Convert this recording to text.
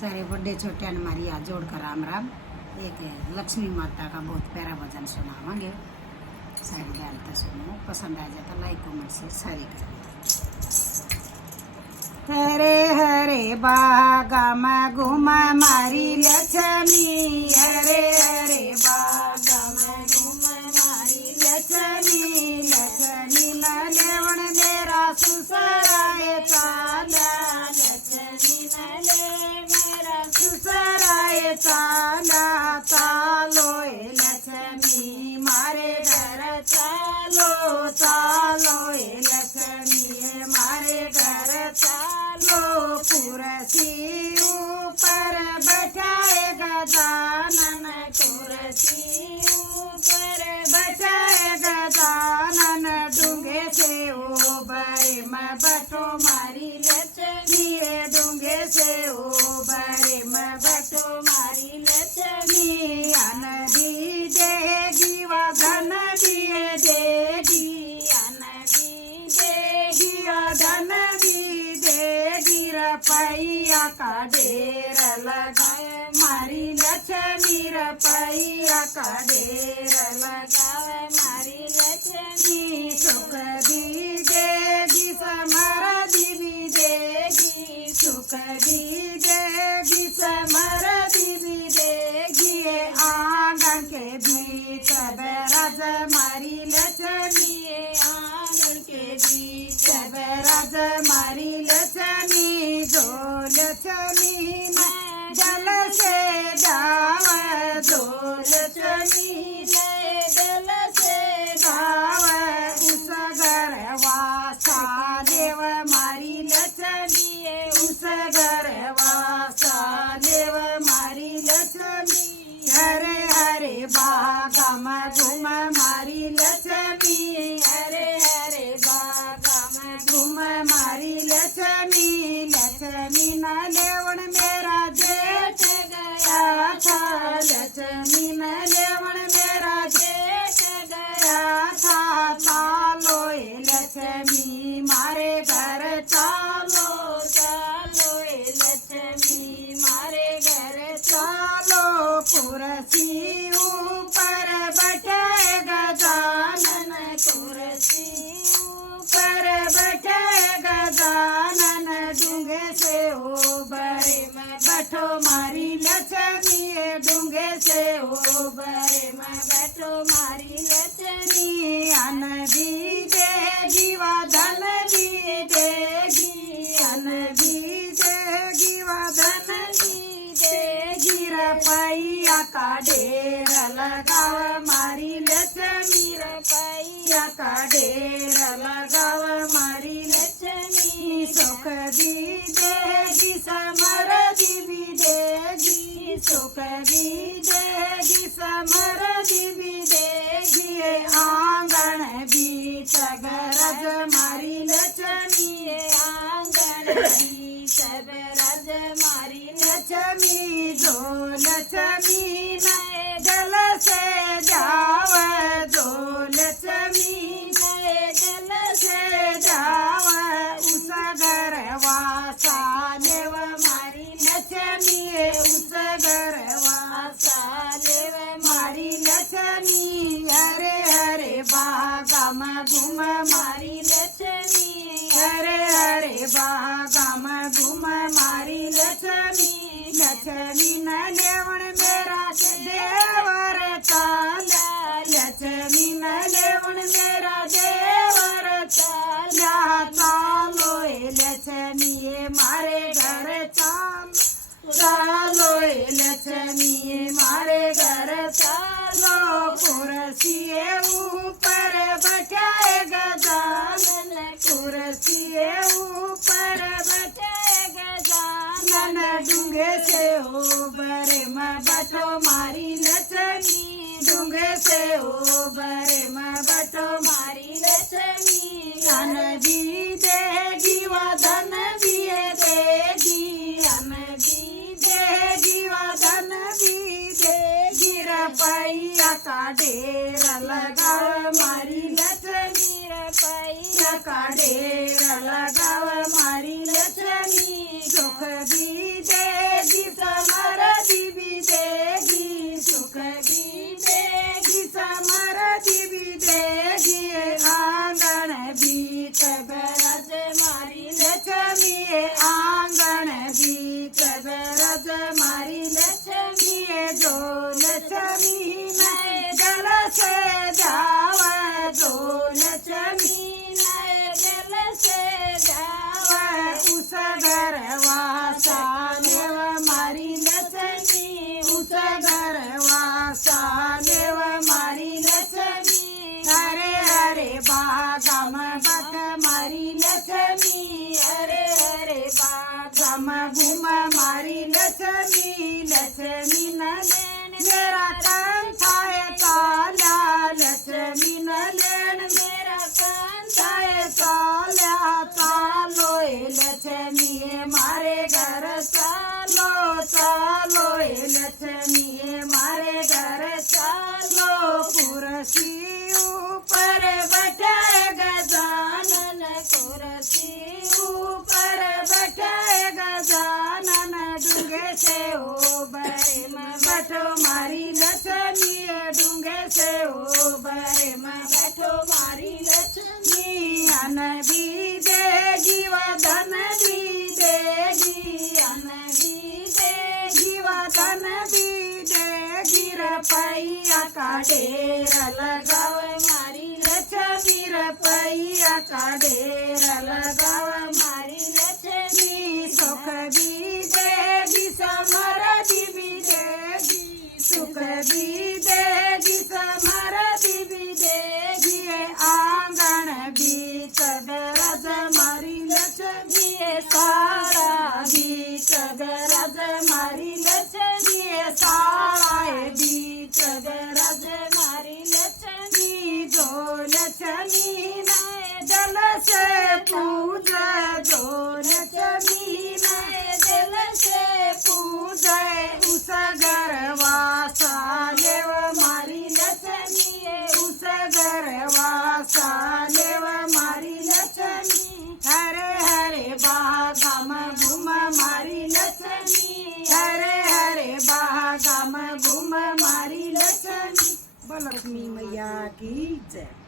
सारे बड़े छोटे ने मारी हाथ जोड़कर राम राम। एक लक्ष्मी माता का बहुत प्यारा भजन सुनावांगे। सारी ध्यान तो सुनो, पसंद आ जाए तो लाइक कमेंट शेयर सारी कर। हरे हरे बागा में घूमा मारी लक्ष्मी, हरे हरे बागा में घूमा मारी लक्ष्मी। लक्ष्मी न लेवण मेरा सुसराए चाला, लक्ष्मी न ले मेरा सुसराए चाला। चालो ए लक्ष्मी मारे घर चालो, चालो ए लक्ष्मी मारे घर चालो। कुर्सी ऊपर बैठाएगा दानन, कुर्सी ऊपर बैठाएगा दानन। डूंगे से ओबरे में बैठो मारी लक्ष्मी, डूंगे से ओबरे में बैठो मारी लक्ष्मी। अन भी देगी व धन भी देगी, अन भी देगी व धन भी देगी। रुपया का ढेर लगाए मारी लक्ष्मी, रुपया का ढेर लगाए मारी लक्ष्मी। सुख भी देगी समृद्धि भी देगी, सुख भी देगी समृद्धि भी देगी। आंगन के बीच बैराज मारी लक्ष्मी, आंगन के बीच बैराज मारी लक्ष्मी। जो लक्ष्मी में जल से जावे, जो लक्ष्मी में जल से जावे। उस घर वासा देव मारी लक्ष्मी, उस घर वासा देव मारी लक्ष्मी। हरे हरे बागा में घूम मारी लक्ष्मी, हरे हरे बागा में घूम मारी लक्ष्मी। लक्ष्मी न लेवण मेरा जेठ गया था, लक्ष्मी न लेवण मेरा जेठ गया था। चालो ए लक्ष्मी मारे घर चालो, चालो ए लक्ष्मी मारे घर चालो। कुर्सी ऊपर बैठेगा दानन, कुर्सी ऊपर बैठेगा दानन। डूंगे से ओबरे में बैठो मारी लक्ष्मी, डूंगे से ओबरे में बैठो मारी लक्ष्मी। अन भी देगी व धन भी देगी, अन भी देगी व धन भी देगी। रुपया का ढेर लगाव मारी लक्ष्मी, रुपया का ढेर लगाव मारी लक्ष्मी। सुख भी देगी समृद्धि भी देगी, सुख भी देगी समृद्धि भी देगी। आंगन बीच गरज मारी लक्ष्मी, आंगन बीच गरज मारी लक्ष्मी। जो लक्ष्मी नए जल से जावे, जो लक्ष्मी नए जल से जावे। उस घर वासा देव मारी लक्ष्मी, उस घर वासा देव मारी लक्ष्मी। हरे हरे बागा में घूम मारी लक्ष्मी, हरे हरे बागा में घूम मारी लक्ष्मी। लक्ष्मी न लेवण मेरा देवर चाला, लक्ष्मी न लेवण मेरा देवर चाला। चालो ए लक्ष्मी मारे घर चालो, चालो ए लक्ष्मी मारे घर चालो। कुर्सी ऊपर बैठाएगा दानन, कुर्सी ऊपर बैठाएगा दानन। डूंगे से ओबरे में बैठो मारी लक्ष्मी, डूंगे से ओबरे में बैठो मारी लक्ष्मी। अन भी देगी व धन भी देगी, अन भी देगी व धन भी देगी। रुपया का ढेर लगाव मारी लक्ष्मी, रुपया का ढेर लगाव मारी लक्ष्मी। सुख भी देगी मारी लक्ष्मी लक्ष्मी न लेन मेरा कंठाय चाल्या लक्ष्मी न लेन मेरा कंठाय चाल्या चालोय लक्ष्मी मारे घर चालो चालोय लक्ष्मी मारे घर चालो कुर्सी ऊपर बैठे गजानन कुर्सी ऊपर बैठे गजानन डूंगे से ओ बरे में बैठो मारी लक्ष्मी डूंगे से ओ बरे में बैठो मारी लक्ष्मी अन भी देगी वधन भी देगी अन भी देगी वधन भी देगी रुपया का ढेर लगावे मारी लक्ष्मी रुपया का ढेर लगावे मारी लक्ष्मी सुख भी देगी समृद्धि भी देगी सुख भी देगी समृद्धि भी देगी आंगन बीच गरज मारी लक्ष्मी सारा बीच गरज मारी लक्ष्मी सारा बीच गरज मारी लक्ष्मी जो लक्ष्मी ने जल से पूजा जो लक्ष्मी ने जल से पूजा उस गरवासा लेव मारी लक्ष्मी उस गरवासा लेव मारी लक्ष्मी हरे हरे बागाम घूम मारी लक्ष्मी हरे हरे बागाम घूम मारी लक्ष्मी। लक्ष्मी मैया की जय।